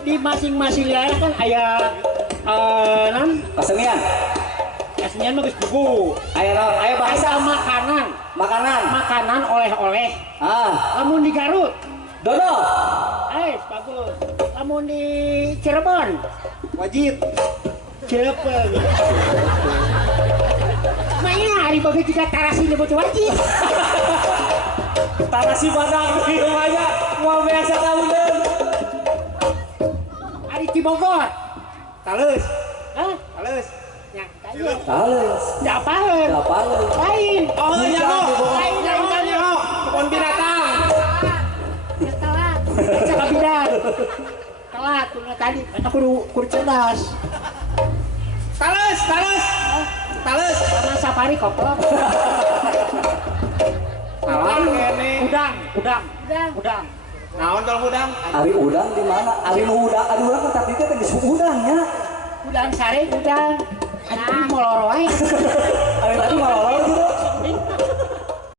di masing-masing daerah kan aya non Kesenian. kesenian mah geus buku. Aya bahasa Aya makanan. Makanan oleh-oleh. Lamun di Garut, Dodol. bagus. Lamun di Cirebon, Wajib. Cilepeng. Mainnya hari bagi juga tarasi nyebut wajib. Tarasi Padang di rumahnya mau biasa tahu deh. Hari Cibogor. Talus. Hah? Talus. Ya, kayu. Halus. Dapaheun. Lain. Oh, iya kok. Lain Jangan yo. Kebun binatang. Ya telat. Cakap bidan. Telat tuh tadi. Eta kudu cerdas. Talus. Talus. Sama safari koplok. Salah kene. Udang. Naon tol udang? Ari udang di mana? Ari nu udang, ari urang kan tadi teh geus udangnya. Udang sare udang. Nah, moloro wae.